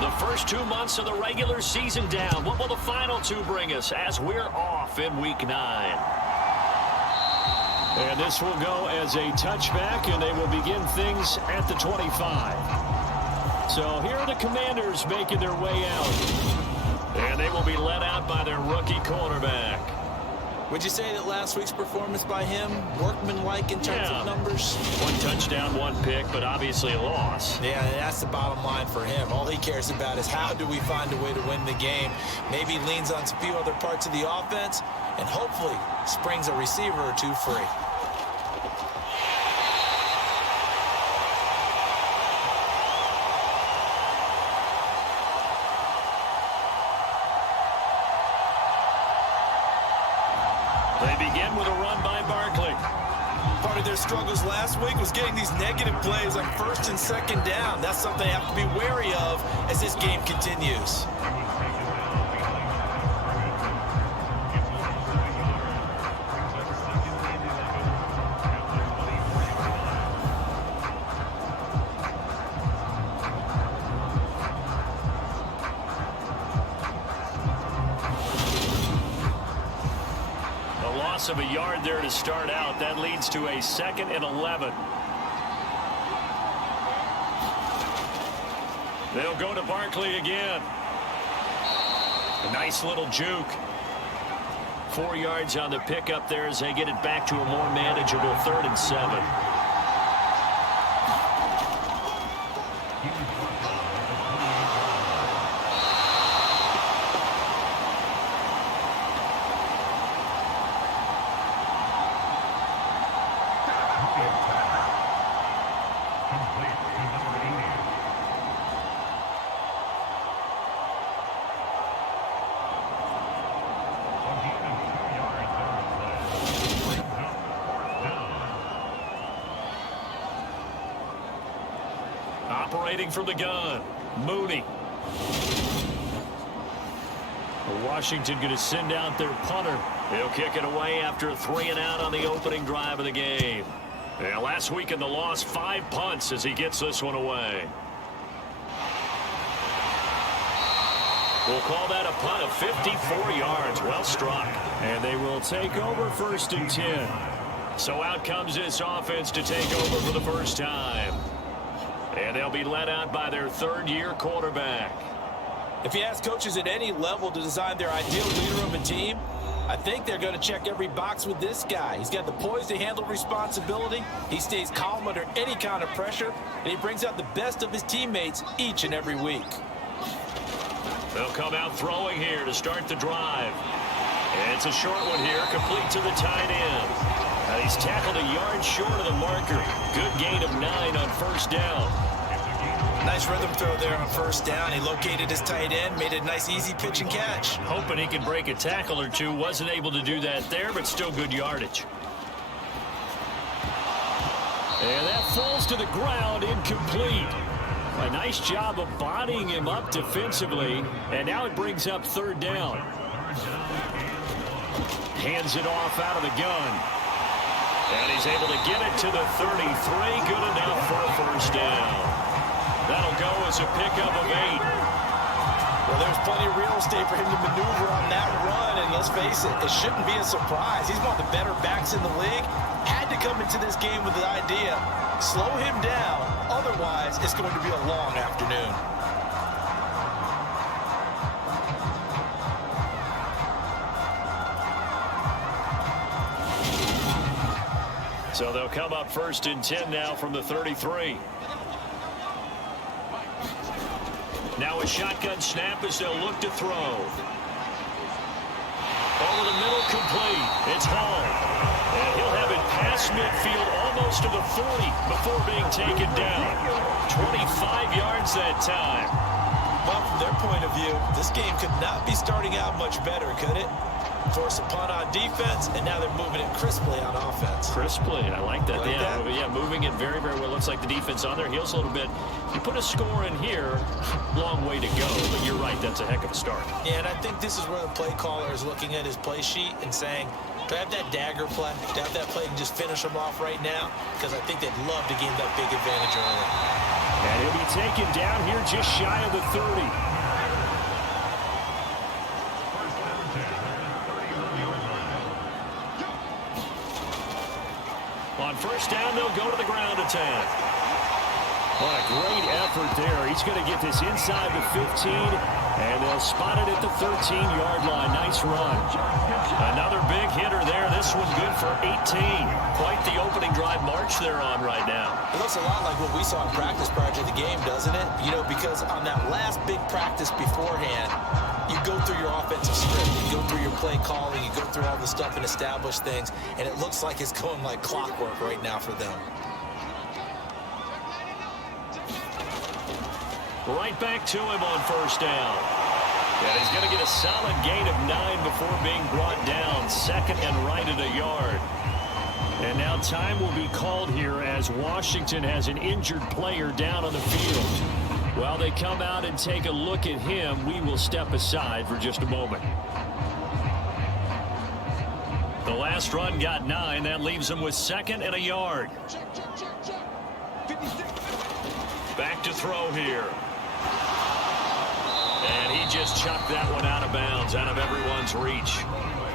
The first 2 months of the regular season down. What will the final two bring us as we're off in Week 9? And this will go as a touchback, and they will begin things at the 25. So here are the Commanders making their way out. And they will be led out by their rookie quarterback. Would you say that last week's performance by him, workmanlike in terms of numbers? 1 touchdown, 1 pick, but obviously a loss. Yeah, that's the bottom line for him. All he cares about is how do we find a way to win the game. Maybe he leans on a few other parts of the offense and hopefully springs a receiver or two free. They begin with a run by Barkley. Part of their struggles last week was getting these negative plays on 1st and 2nd down. That's something they have to be wary of as this game continues. Of a yard there to start out. That leads to a 2nd and 11. They'll go to Barkley again. A nice little juke. 4 yards on the pickup there as they get it back to a more manageable 3rd and 7. Operating from the gun, Mooney. Washington going to send out their punter. He'll kick it away after a 3 and out on the opening drive of the game. Yeah, last week in the loss, 5 punts as he gets this one away. We'll call that a punt of 54 yards. Well struck. And they will take over 1st and 10. So out comes this offense to take over for the first time. And they'll be led out by their 3rd-year quarterback. If you ask coaches at any level to design their ideal leader of a team, I think they're going to check every box with this guy. He's got the poise to handle responsibility. He stays calm under any kind of pressure, and he brings out the best of his teammates each and every week. They'll come out throwing here to start the drive. And it's a short one here, complete to the tight end. And he's tackled a yard short of the marker. Good gain of 9 on 1st down. Nice rhythm throw there on 1st down. He located his tight end, made a nice easy pitch and catch. Hoping he can break a tackle or two. Wasn't able to do that there, but still good yardage. And that falls to the ground, incomplete. A nice job of bodying him up defensively. And now it brings up 3rd down. Hands it off out of the gun. And he's able to get it to the 33. Good enough for a 1st down. That'll go as a pickup of 8. Well, there's plenty of real estate for him to maneuver on that run, and let's face it, it shouldn't be a surprise. He's one of the better backs in the league. Had to come into this game with the idea, slow him down, otherwise it's going to be a long afternoon. So they'll come up 1st and 10 now from the 33. Now a shotgun snap as they'll look to throw. Over the middle, complete. It's Hall. And he'll have it past midfield almost to the 40 before being taken down. 25 yards that time. Well, from their point of view, this game could not be starting out much better, could it? Force a punt on defense, and now they're moving it crisply on offense. Crisply, I like that. Like that? Yeah, moving it very, very well. Looks like the defense on their heels a little bit. You put a score in here, long way to go, but you're right, that's a heck of a start. Yeah, and I think this is where the play caller is looking at his play sheet and saying, do I have that dagger play? Do I have that play and just finish them off right now? Because I think they'd love to gain that big advantage early. And he'll be taken down here just shy of the 30. On first down, they'll go to the ground attack. What a great effort there. He's going to get this inside the 15, and they'll spot it at the 13-yard line. Nice run. Another big hitter there. This one good for 18. Quite the opening drive march they're on right now. It looks a lot like what we saw in practice prior to the game, doesn't it? You know, because on that last big practice beforehand, you go through your offensive script, you go through your play calling, you go through all the stuff and establish things, and it looks like it's going like clockwork right now for them. Right back to him on first down. And he's going to get a solid gain of 9 before being brought down. Second and right at a yard. And now time will be called here as Washington has an injured player down on the field. While they come out and take a look at him, we will step aside for just a moment. The last run got 9. That leaves them with second and a yard. Back to throw here. And he just chucked that one out of bounds, out of everyone's reach.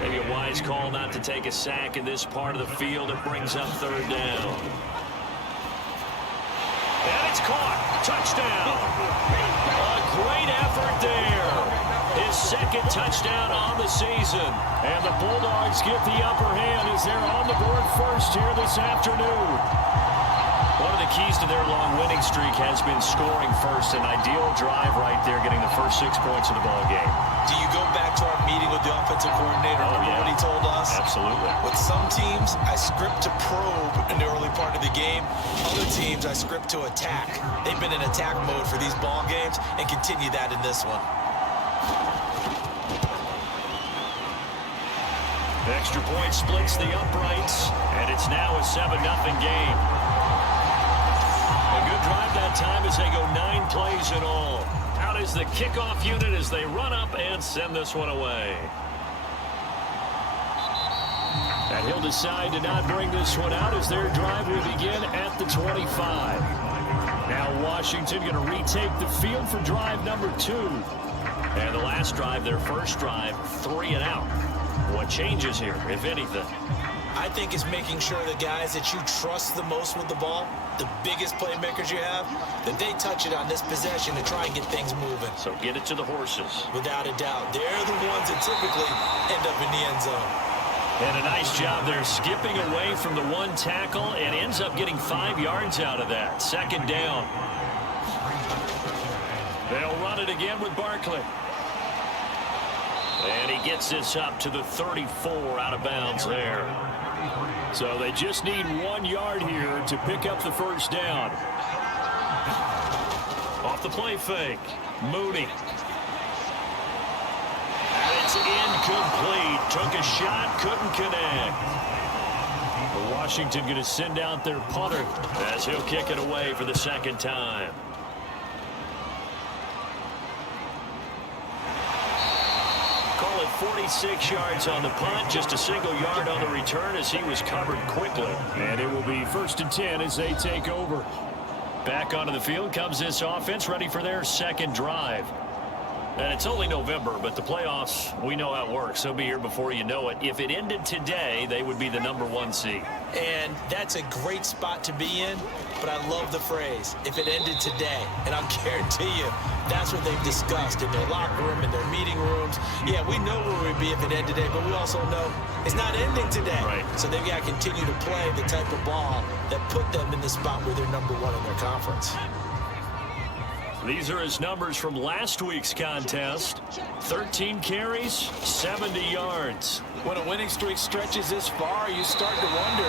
Maybe a wise call not to take a sack in this part of the field. It brings up third down. And it's caught. Touchdown. A great effort there. His second touchdown on the season. And the Bulldogs get the upper hand as they're on the board first here this afternoon. One of the keys to their long winning streak has been scoring first. An ideal drive right there, getting the first 6 points of the ball game. Do you go back to our meeting with the offensive coordinator? Remember what he told us? Absolutely. With some teams, I script to probe in the early part of the game. Other teams, I script to attack. They've been in attack mode for these ball games and continue that in this one. Extra point splits the uprights, and it's now a 7-0 game. A good drive that time as they go 9 plays in all. Out is the kickoff unit as they run up and send this one away. And he'll decide to not bring this one out as their drive will begin at the 25. Now Washington going to retake the field for drive number 2. And the last drive, their first drive, 3 and out. What changes here, if anything? I think it's making sure the guys that you trust the most with the ball, the biggest playmakers you have, that they touch it on this possession to try and get things moving. So get it to the horses. Without a doubt. They're the ones that typically end up in the end zone. And a nice job there skipping away from the one tackle and ends up getting 5 yards out of that. Second down. They'll run it again with Barkley. And he gets this up to the 34 out of bounds there. So they just need 1 yard here to pick up the first down. Off the play fake. Mooney. And it's incomplete. Took a shot, couldn't connect. Washington going to send out their punter as he'll kick it away for the second time. Call it 46 yards on the punt, just a single yard on the return as he was covered quickly. And it will be 1st and 10 as they take over. Back onto the field comes this offense, ready for their second drive. And it's only November, but the playoffs, we know how it works. They'll be here before you know it. If it ended today, they would be the #1 seed. And that's a great spot to be in, but I love the phrase, if it ended today. And I'll guarantee you, that's what they've discussed in their locker room, in their meeting rooms. Yeah, we know where we'd be if it ended today, but we also know it's not ending today. Right. So they've got to continue to play the type of ball that put them in the spot where they're #1 in their conference. These are his numbers from last week's contest. 13 carries, 70 yards. When a winning streak stretches this far, you start to wonder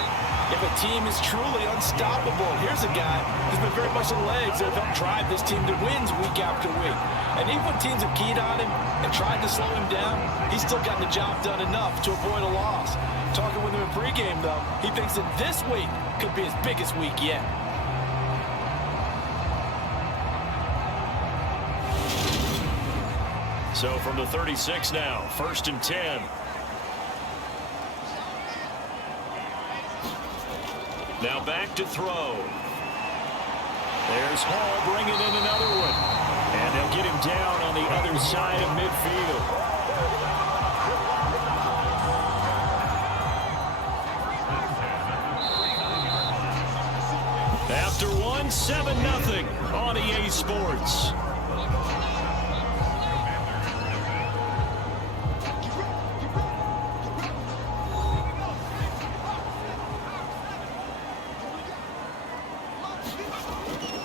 if a team is truly unstoppable. Here's a guy who's been very much the legs that have helped drive this team to wins week after week. And even when teams have keyed on him and tried to slow him down, he's still gotten the job done enough to avoid a loss. Talking with him in pregame, though, he thinks that this week could be his biggest week yet. So from the 36 now, 1st and 10. Now back to throw. There's Hall bringing in another one. And they'll get him down on the other side of midfield. After one, 7-0 on EA Sports.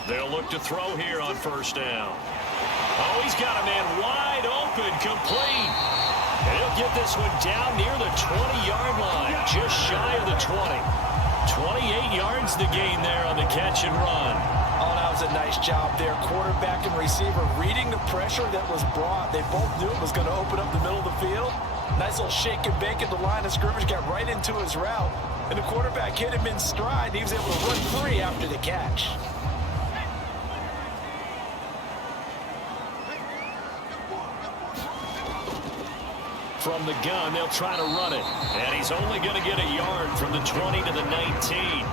They'll look to throw here on first down. Oh, he's got a man wide open, complete. And he'll get this one down near the 20-yard line, just shy of the 20. 28 yards the gain there on the catch and run. Oh, that was a nice job there. Quarterback and receiver reading the pressure that was brought. They both knew it was going to open up the middle of the field. Nice little shake and bake at the line of scrimmage, got right into his route. And the quarterback hit him in stride. He was able to run free after the catch. From the gun, they'll try to run it. And he's only going to get a yard from the 20 to the 19.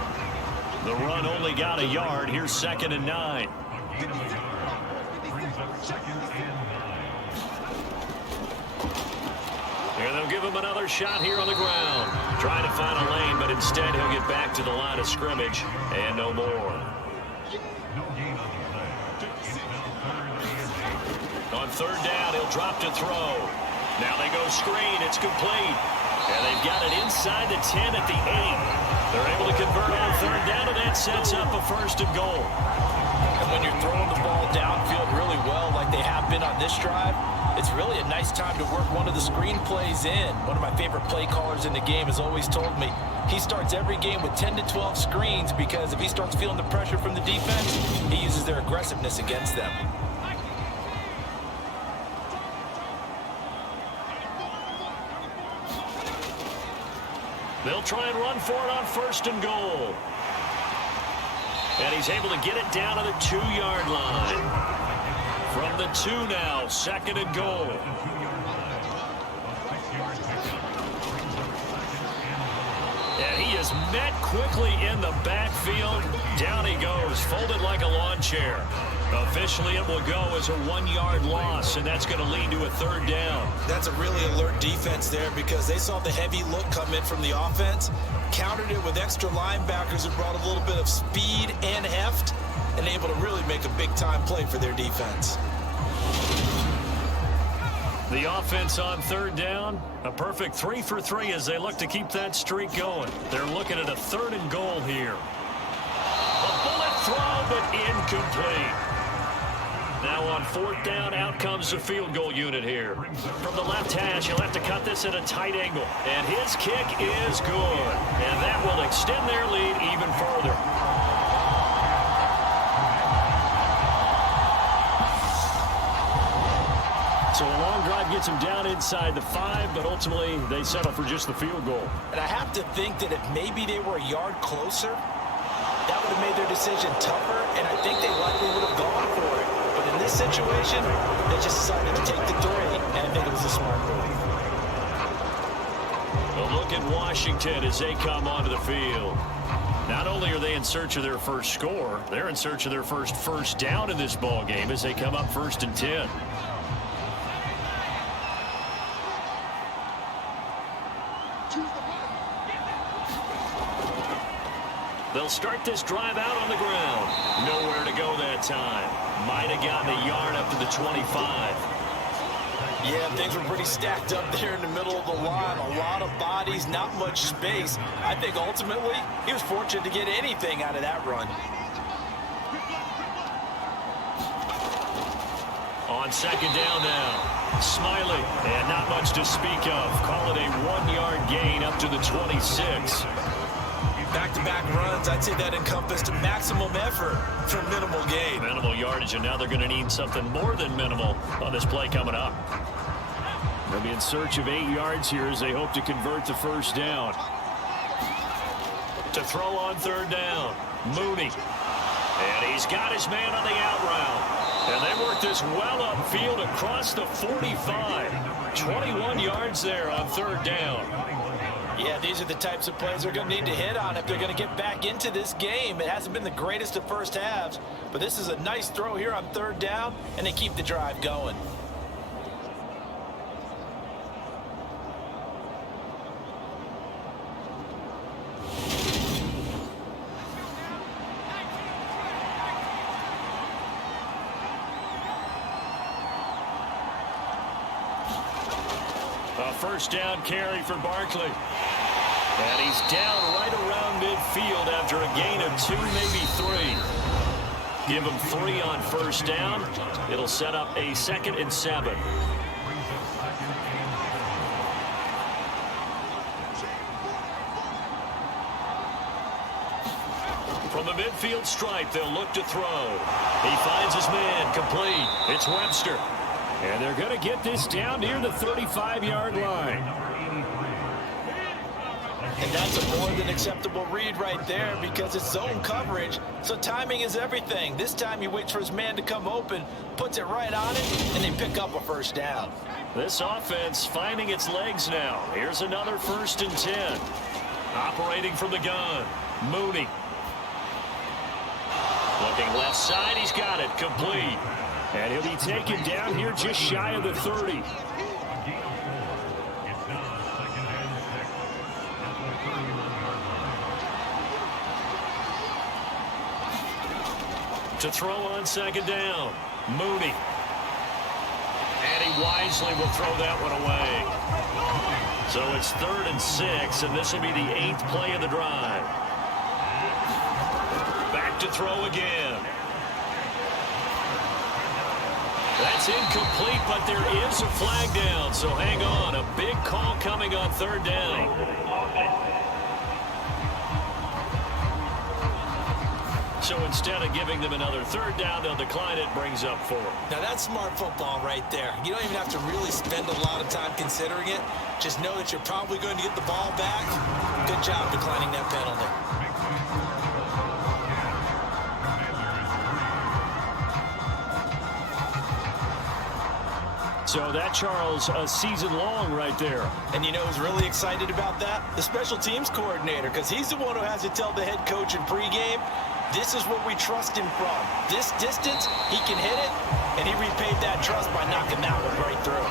The run only got a yard. Here's 2nd and 9. And they'll give him another shot here on the ground. Trying to find a lane, but instead he'll get back to the line of scrimmage. And no more. On 3rd down, he'll drop to throw. Now they go screen. It's complete. And they've got it inside the 10 at the 8. They're able to convert on 3rd down, and that sets up a 1st and goal. And when you're throwing the ball downfield really well like they have been on this drive, it's really a nice time to work one of the screen plays in. One of my favorite play callers in the game has always told me he starts every game with 10 to 12 screens because if he starts feeling the pressure from the defense, he uses their aggressiveness against them. They'll try and run for it on 1st and goal. And he's able to get it down to the 2-yard line. From the 2 now, 2nd and goal. And he is met quickly in the backfield. Down he goes, folded like a lawn chair. Officially, it will go as a 1-yard loss, and that's going to lead to a 3rd down. That's a really alert defense there because they saw the heavy look come in from the offense, countered it with extra linebackers who brought a little bit of speed and heft, and able to really make a big-time play for their defense. The offense on 3rd down, a perfect 3 for 3 as they look to keep that streak going. They're looking at a 3rd and goal here. A bullet throw, but incomplete. Now on 4th down, out comes the field goal unit here. From the left hash, he'll have to cut this at a tight angle. And his kick is good. And that will extend their lead even further. So a long drive gets them down inside the 5, but ultimately they settle for just the field goal. And I have to think that if maybe they were a yard closer, that would have made their decision tougher, and I think they likely would have gone for it. But in this situation, they just decided to take the 3, and I think it was a smart move. A look at Washington as they come onto the field. Not only are they in search of their first score, they're in search of their first down in this ball game as they come up 1st and 10. They'll start this drive out on the ground. Nowhere to go that time. Might have gotten a yard up to the 25. Yeah, things were pretty stacked up there in the middle of the line. A lot of bodies, not much space. I think ultimately he was fortunate to get anything out of that run. On 2nd down now. Smiley, and not much to speak of. Call it a 1-yard gain up to the 26. Back-to-back runs, I'd say that encompassed maximum effort for minimal gain. Minimal yardage, and now they're going to need something more than minimal on this play coming up. They'll be in search of 8 yards here as they hope to convert the 1st down. To throw on 3rd down, Mooney. And he's got his man on the out route. And they work this well upfield across the 45. 21 yards there on 3rd down. Yeah, these are the types of plays they're going to need to hit on if they're going to get back into this game. It hasn't been the greatest of first halves, but this is a nice throw here on third down, and they keep the drive going. A first down carry for Barkley. And he's down right around midfield after a gain of 2, maybe 3. Give him 3 on first down. It'll set up a 2nd and 7. From the midfield stripe, they'll look to throw. He finds his man, complete. It's Webster. And they're going to get this down near the 35-yard line. And that's a more than acceptable read right there because it's zone coverage, so timing is everything. This time he waits for his man to come open, puts it right on it, and they pick up a first down. This offense finding its legs now. Here's another 1st and 10. Operating from the gun, Mooney. Looking left side, he's got it, complete. And he'll be taken down here just shy of the 30. To throw on 2nd down, Mooney. And he wisely will throw that one away. So it's 3rd and 6, and this will be the 8th play of the drive. Back to throw again. That's incomplete, but there is a flag down, so hang on. A big call coming on 3rd down. So instead of giving them another 3rd down, they'll decline it, brings up 4. Now that's smart football right there. You don't even have to really spend a lot of time considering it. Just know that you're probably going to get the ball back. Good job declining that penalty. So that, Charles, a season long right there. And you know who's really excited about that? The special teams coordinator, because he's the one who has to tell the head coach in pregame, this is what we trust him from. This distance, he can hit it, and he repaid that trust by knocking that one right through.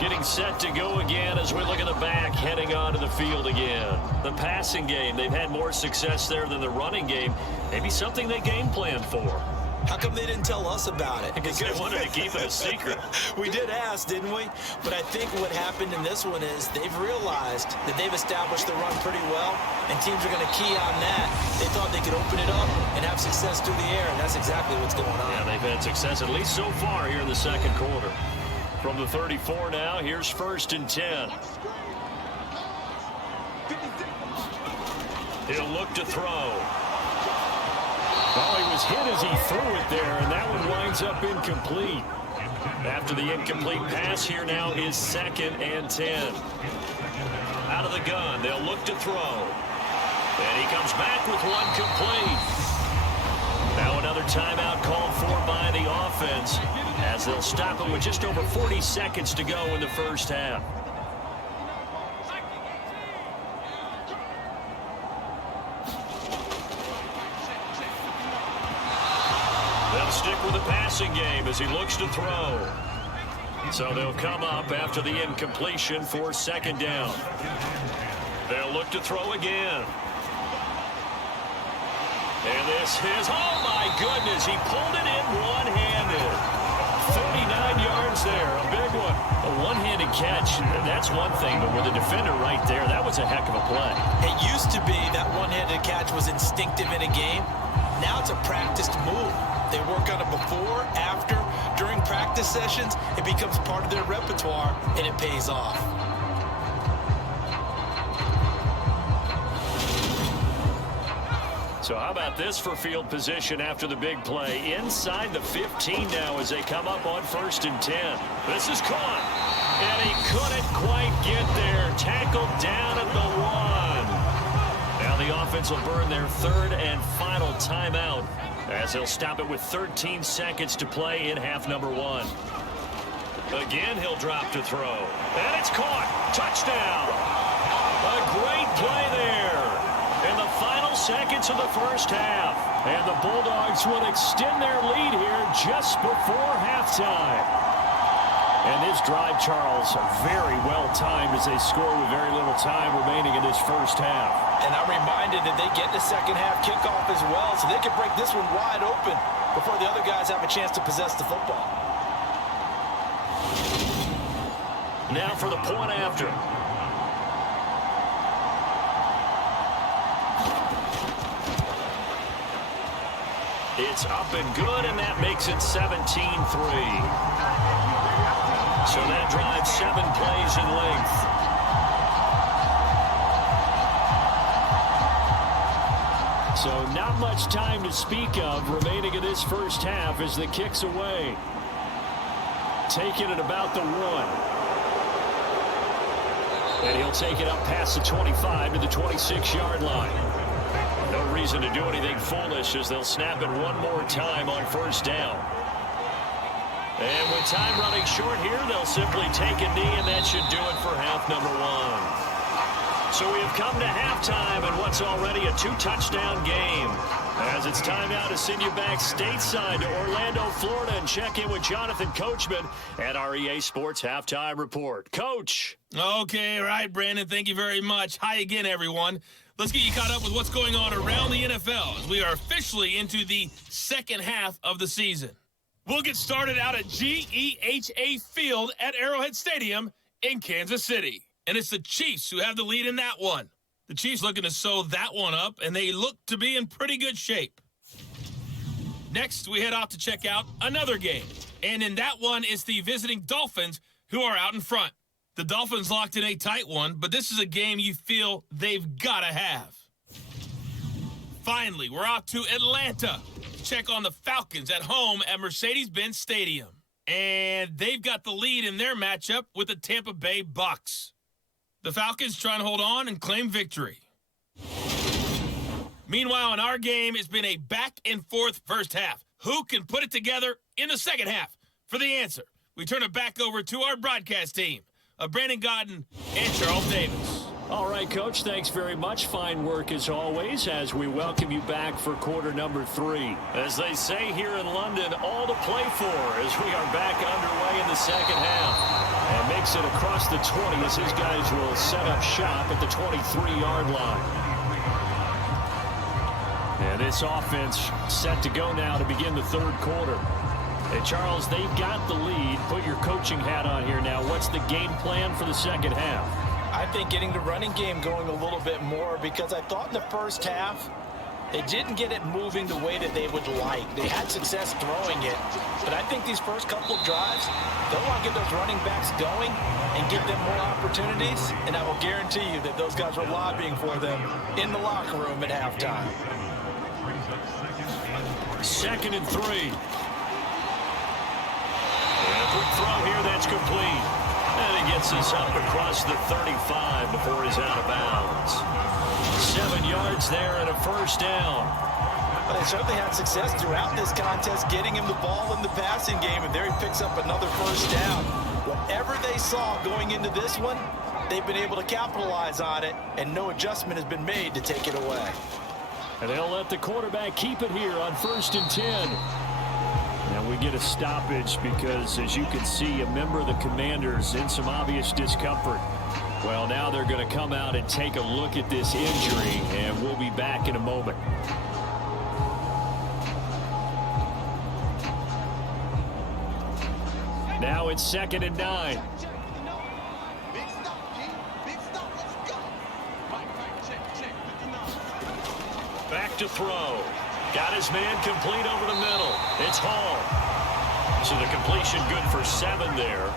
Getting set to go again as we look at the back, heading onto the field again. The passing game, they've had more success there than the running game. Maybe something they game planned for. How come they didn't tell us about it? Because they wanted to keep it a secret. We did ask, didn't we? But I think what happened in this one is they've realized that they've established the run pretty well, and teams are going to key on that. They thought they could open it up and have success through the air, and that's exactly what's going on. Yeah, they've had success, at least so far, here in the 2nd quarter. From the 34 now, here's 1st and 10. He'll look to throw. Oh, he was hit as he threw it there, and that one winds up incomplete. After the incomplete pass, here now is 2nd and 10. Out of the gun, they'll look to throw. And he comes back with one complete. Now another timeout called for by the offense as they'll stop it with just over 40 seconds to go in the first half. They'll stick with the passing game as he looks to throw. So they'll come up after the incompletion for 2nd down. They'll look to throw again. And this is, oh my goodness, he pulled it in one-handed. 39 yards there, a big one. A one-handed catch, that's one thing, but with a defender right there, that was a heck of a play. It used to be that one-handed catch was instinctive in a game. Now it's a practiced move. They work on it before, after, during practice sessions. It becomes part of their repertoire, and it pays off. So how about this for field position after the big play? Inside the 15 now as they come up on 1st and 10. This is caught. And he couldn't quite get there. Tackled down at the 1. Now the offense will burn their 3rd and final timeout as they'll stop it with 13 seconds to play in half number 1. Again, he'll drop to throw. And it's caught. Touchdown. A great play there. In the final seconds of the first half. And the Bulldogs will extend their lead here just before halftime. And this drive, Charles, very well timed as they score with very little time remaining in this first half. And I'm reminded that they get the second half kickoff as well, so they can break this one wide open before the other guys have a chance to possess the football. Now for the point after. It's up and good, and that makes it 17-3. So that drives 7 plays in length. So not much time to speak of remaining in this first half as the kick's away. Taking it about the 1. And he'll take it up past the 25 to the 26-yard line. No reason to do anything foolish as they'll snap it one more time on first down. And with time running short here, they'll simply take a knee, and that should do it for half number 1. So we have come to halftime in what's already a 2-touchdown game. As it's time now to send you back stateside to Orlando, Florida, and check in with Jonathan Coachman at our EA Sports Halftime Report. Coach. Okay, right, Brandon. Thank you very much. Hi again, everyone. Let's get you caught up with what's going on around the NFL as we are officially into the second half of the season. We'll get started out at GEHA Field at Arrowhead Stadium in Kansas City. And it's the Chiefs who have the lead in that one. The Chiefs looking to sew that one up, and they look to be in pretty good shape. Next, we head off to check out another game. And in that one, it's the visiting Dolphins who are out in front. The Dolphins locked in a tight one, but this is a game you feel they've got to have. Finally, we're off to Atlanta to check on the Falcons at home at Mercedes-Benz Stadium. And they've got the lead in their matchup with the Tampa Bay Bucks. The Falcons trying to hold on and claim victory. Meanwhile, in our game, it's been a back-and-forth first half. Who can put it together in the second half? For the answer, we turn it back over to our broadcast team of Brandon Godden and Charles Davis. All right, Coach, thanks very much. Fine work as always as we welcome you back for quarter number 3. As they say here in London, all to play for as we are back underway in the second half. And makes it across the 20 as his guys will set up shop at the 23-yard line. And this offense set to go now to begin the third quarter. And Charles, they've got the lead. Put your coaching hat on here now. What's the game plan for the second half? I think getting the running game going a little bit more because I thought in the first half they didn't get it moving the way that they would like. They had success throwing it, but I think these first couple of drives, they'll want to get those running backs going and give them more opportunities, and I will guarantee you that those guys are lobbying for them in the locker room at halftime. 2nd and 3. And a quick throw here that's complete. And he gets this up across the 35 before he's out of bounds. 7 yards there and a first down. But they certainly had success throughout this contest getting him the ball in the passing game, and there he picks up another first down. Whatever they saw going into this one, they've been able to capitalize on it, and no adjustment has been made to take it away. And they'll let the quarterback keep it here on 1st and 10. And we get a stoppage because, as you can see, a member of the Commanders in some obvious discomfort. Well, now they're going to come out and take a look at this injury, and we'll be back in a moment. Now it's 2nd and 9. Back to throw. Got his man complete over the middle. It's Hall. So the completion good for 7 there.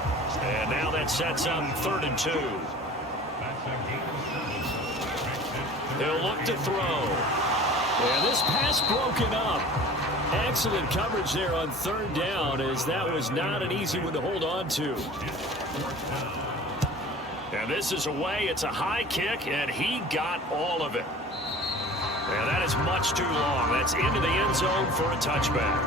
And now that sets up 3rd and 2. They'll look to throw. And this pass broken up. Excellent coverage there on 3rd down, as that was not an easy one to hold on to. And this is away. It's a high kick, and he got all of it. And that is much too long. That's into the end zone for a touchback.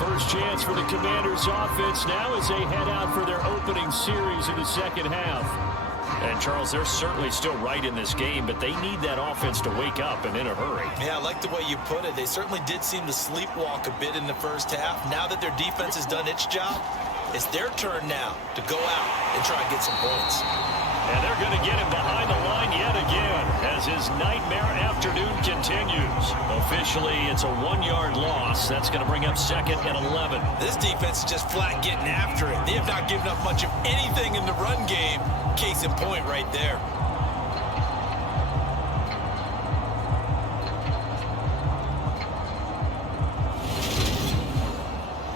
First chance for the Commanders offense now as they head out for their opening series in the second half. And, Charles, they're certainly still right in this game, but they need that offense to wake up and in a hurry. Yeah, I like the way you put it. They certainly did seem to sleepwalk a bit in the first half. Now that their defense has done its job, it's their turn now to go out and try and get some points. And they're going to get him behind the line yet again as his nightmare afternoon continues. Officially, it's a 1-yard loss. That's going to bring up 2nd and 11. This defense is just flat getting after it. They have not given up much of anything in the run game. Case in point right there.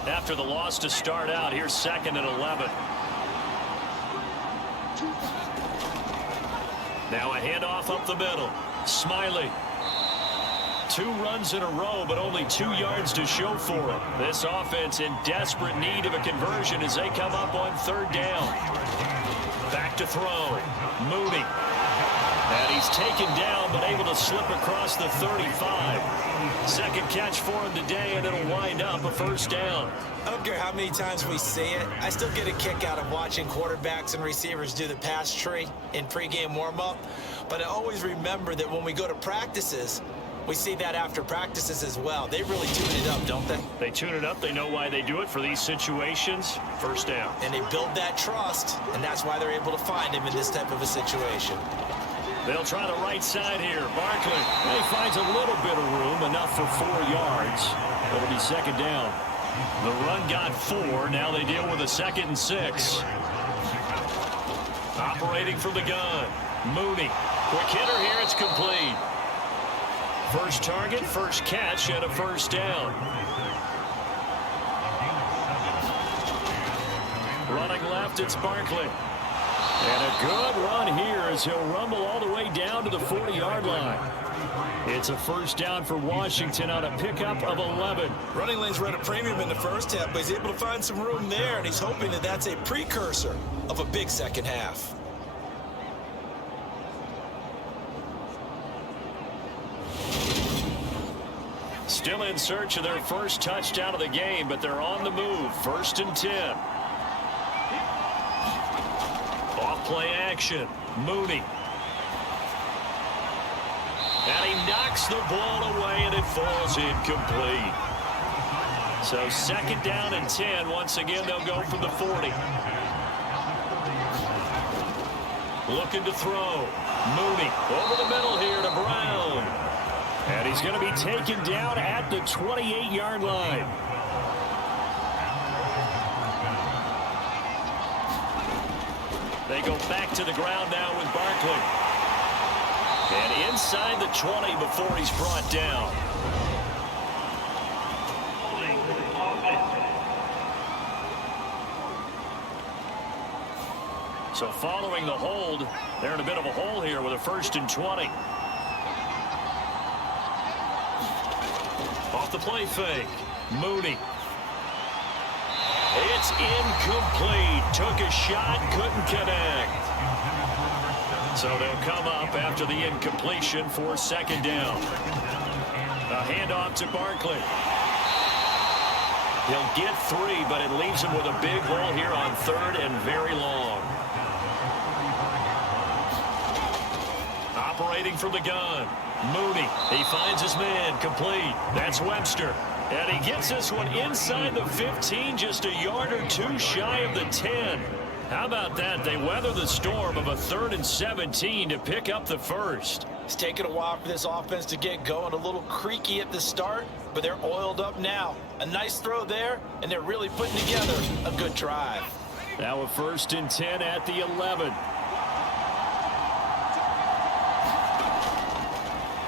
After the loss to start out, here's 2nd and 11. Now a handoff up the middle. Smiley. 2 runs in a row, but only 2 yards to show for it. This offense in desperate need of a conversion as they come up on 3rd down. Back to throw. Mooney. And he's taken down, but able to slip across the 35. Second catch for him today, and it'll wind up a 1st down. I don't care how many times we see it. I still get a kick out of watching quarterbacks and receivers do the pass tree in pregame warm-up. But I always remember that when we go to practices, we see that after practices as well. They really tune it up, don't they? They tune it up. They know why they do it for these situations. 1st down. And they build that trust, and that's why they're able to find him in this type of a situation. They'll try the right side here. Barkley. He finds a little bit of room, enough for 4 yards. It'll be 2nd down. The run got 4. Now they deal with a 2nd and 6. Operating from the gun. Mooney. Quick hitter here. It's complete. First target, first catch, and a 1st down. Running left, it's Barkley. And a good run here as he'll rumble all the way down to the 40-yard line. It's a 1st down for Washington on a pickup of 11. Running lanes were at a premium in the first half, but he's able to find some room there, and he's hoping that that's a precursor of a big second half. Still in search of their first touchdown of the game, but they're on the move. 1st and 10. Off-play action. Mooney. And he knocks the ball away, and it falls incomplete. So 2nd down and 10. Once again, they'll go from the 40. Looking to throw. Mooney over the middle here to Brown. And he's going to be taken down at the 28-yard line. They go back to the ground now with Barkley. And inside the 20 before he's brought down. So following the hold, they're in a bit of a hole here with a 1st and 20. Off the play fake. Mooney. It's incomplete. Took a shot, couldn't connect. So they'll come up after the incompletion for 2nd down. A handoff to Barkley. He'll get 3, but it leaves him with a big hole here on 3rd and very long. Operating from the gun. Mooney. He finds his man. Complete. That's Webster. And he gets this one inside the 15, just a yard or 2 shy of the 10. How about that? They weather the storm of a 3rd and 17 to pick up the 1st. It's taken a while for this offense to get going. A little creaky at the start, but they're oiled up now. A nice throw there, and they're really putting together a good drive. Now a 1st and 10 at the 11.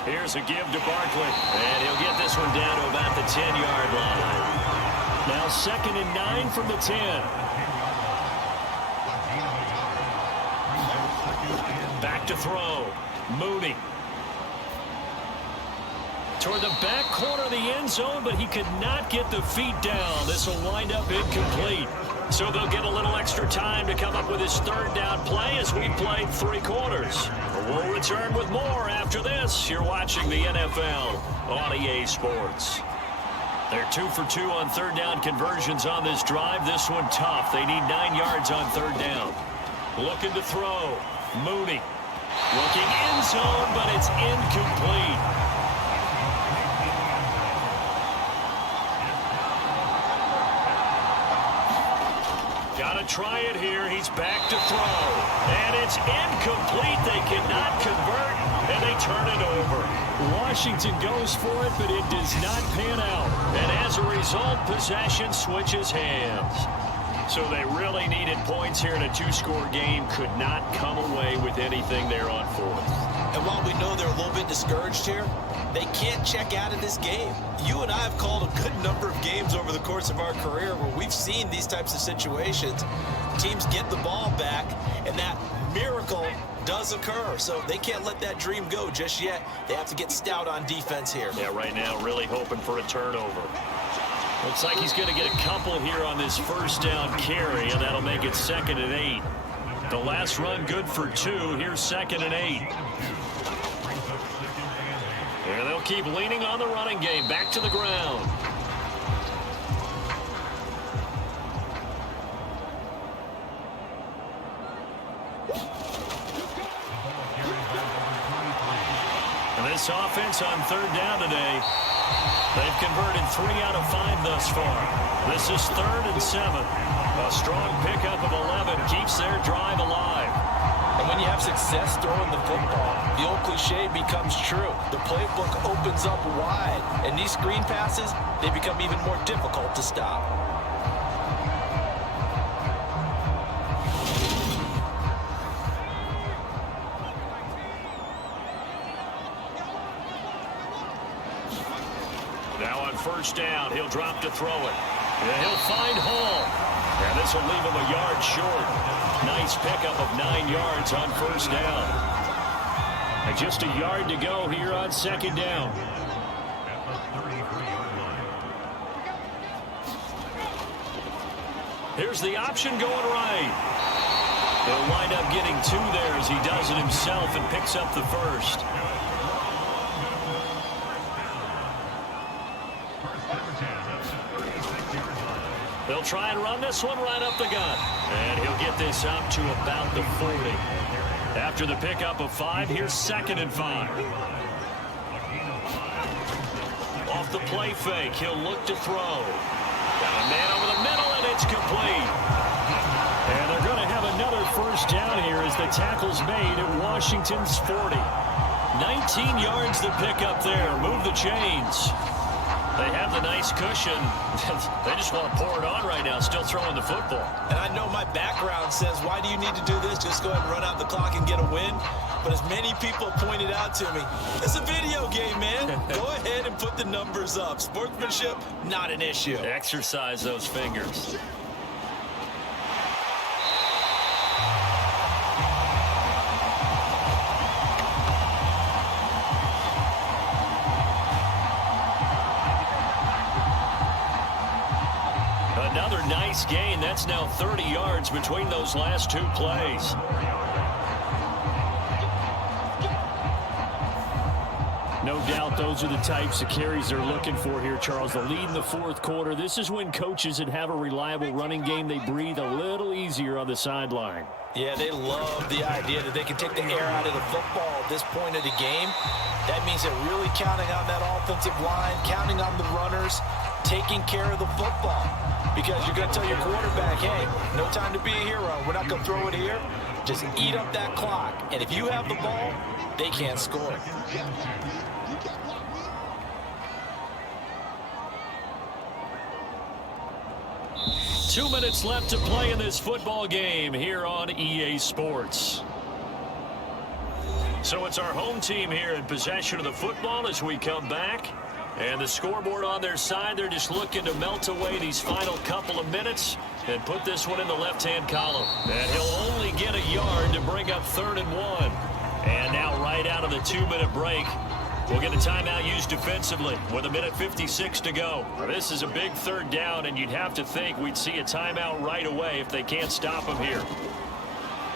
Here's a give to Barkley. And he'll get this one down to about the 10-yard line. Now 2nd and 9 from the 10. Back to throw. Mooney. Toward the back corner of the end zone, but he could not get the feet down. This will wind up incomplete. So they'll get a little extra time to come up with his 3rd down play as we played 3 quarters. We'll return with more after this. You're watching the NFL on EA Sports. They're 2 for 2 on third down conversions on this drive. This one tough. They need 9 yards on third down. Looking to throw. Mooney. Looking end zone, but it's incomplete. Got to try it here. He's back to throw. And it's incomplete. They cannot convert, and they turn it over. Washington goes for it, but it does not pan out. And as a result, possession switches hands. So they really needed points here in a 2-score game. Could not come away with anything there on fourth. And while we know they're a little bit discouraged here, they can't check out of this game. You and I have called a good number of games over the course of our career where we've seen these types of situations. Teams get the ball back, and that miracle does occur. So they can't let that dream go just yet. They have to get stout on defense here. Yeah, right now really hoping for a turnover. Looks like he's going to get a couple here on this first down carry, and that'll make it 2nd and 8. The last run good for 2. Here's 2nd and 8. And they'll keep leaning on the running game. Back to the ground. And this offense on third down today, they've converted 3 out of 5 thus far. This is 3rd and 7. A strong pickup of 11 keeps their drive alive. And when you have success throwing the football, the old cliche becomes true. The playbook opens up wide, and these screen passes, they become even more difficult to stop. Now on first down, he'll drop to throw it. And he'll find Hall. And this will leave him a yard short. Nice pickup of 9 yards on first down. And just a yard to go here on 2nd down. Here's the option going right. He'll wind up getting 2 there as he does it himself and picks up the first. They'll try and run this one right up the gut. And he'll get this up to about the 40. After the pickup of 5, here's 2nd and 5. Off the play fake, he'll look to throw. Got a man over the middle, and it's complete. And they're going to have another first down here as the tackle's made at Washington's 40. 19 yards to pick up there. Move the chains. They have the nice cushion. They just want to pour it on right now, still throwing the football. And I know my background says, why do you need to do this? Just go ahead and run out the clock and get a win. But as many people pointed out to me, it's a video game, man. Go ahead and put the numbers up. Sportsmanship, not an issue. Exercise those fingers. Another nice gain. That's now 30 yards between those last 2 plays. No doubt those are the types of carries they're looking for here, Charles. The lead in the 4th quarter. This is when coaches that have a reliable running game, they breathe a little easier on the sideline. Yeah, they love the idea that they can take the air out of the football at this point of the game. That means they're really counting on that offensive line, counting on the runners, taking care of the football. Because you're going to tell your quarterback, hey, no time to be a hero. We're not going to throw it here. Just eat up that clock. And if you have the ball, they can't score. Two minutes left to play in this football game here on EA Sports. So it's our home team here in possession of the football as we come back. And the scoreboard on their side, they're just looking to melt away these final couple of minutes and put this one in the left-hand column. And he'll only get a yard to bring up 3rd and 1. And now right out of the 2-minute break, we'll get a timeout used defensively with 1:56 to go. This is a big 3rd down, and you'd have to think we'd see a timeout right away if they can't stop him here.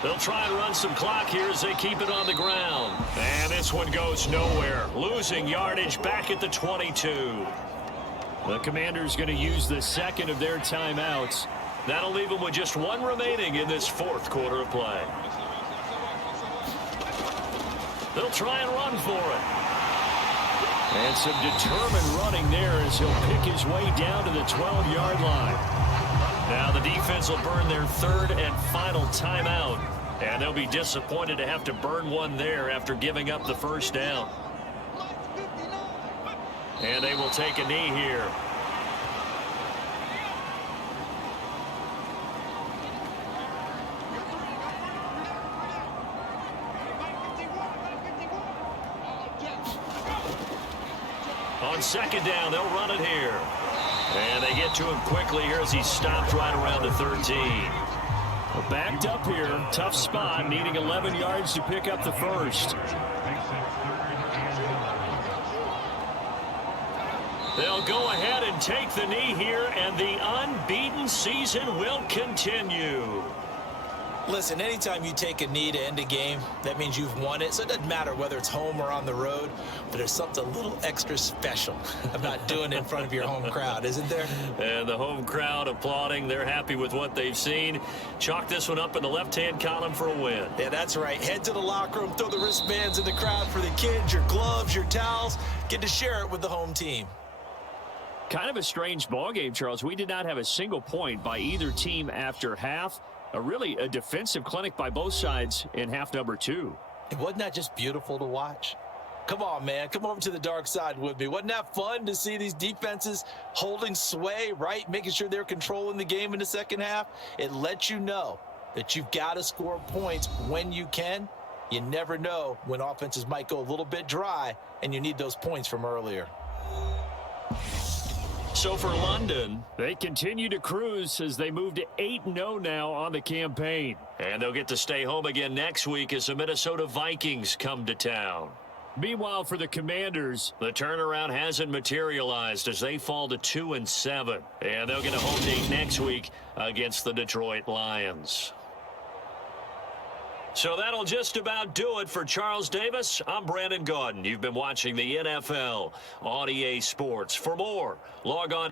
They'll try and run some clock here as they keep it on the ground. And this one goes nowhere. Losing yardage back at the 22. The Commanders going to use the second of their timeouts. That'll leave them with just one remaining in this fourth quarter of play. They'll try and run for it. And some determined running there as he'll pick his way down to the 12-yard line. Now the defense will burn their third and final timeout. And they'll be disappointed to have to burn one there after giving up the first down. And they will take a knee here. On second down, they'll run it here. And they get to him quickly here as he stopped right around the 13. Well, backed up here, tough spot, needing 11 yards to pick up the first. They'll go ahead and take the knee here, and the unbeaten season will continue. Listen, anytime you take a knee to end a game, that means you've won it. So it doesn't matter whether it's home or on the road, but there's something a little extra special about doing it in front of your home crowd, isn't there? And the home crowd applauding. They're happy with what they've seen. Chalk this one up in the left-hand column for a win. Yeah, that's right. Head to the locker room, throw the wristbands in the crowd for the kids, your gloves, your towels. Get to share it with the home team. Kind of a strange ball game, Charles. We did not have a single point by either team after half. Really a defensive clinic by both sides in half number 2. And wasn't that just beautiful to watch? Come on, man. Come over to the dark side with me. Wasn't that fun to see these defenses holding sway, right? Making sure they're controlling the game in the second half. It lets you know that you've got to score points when you can. You never know when offenses might go a little bit dry, and you need those points from earlier. So for London, they continue to cruise as they move to 8-0 now on the campaign. And they'll get to stay home again next week as the Minnesota Vikings come to town. Meanwhile, for the Commanders, the turnaround hasn't materialized as they fall to 2-7. And they'll get a home date next week against the Detroit Lions. So that'll just about do it for Charles Davis. I'm Brandon Gaudin. You've been watching the NFL on EA Sports. For more, log on.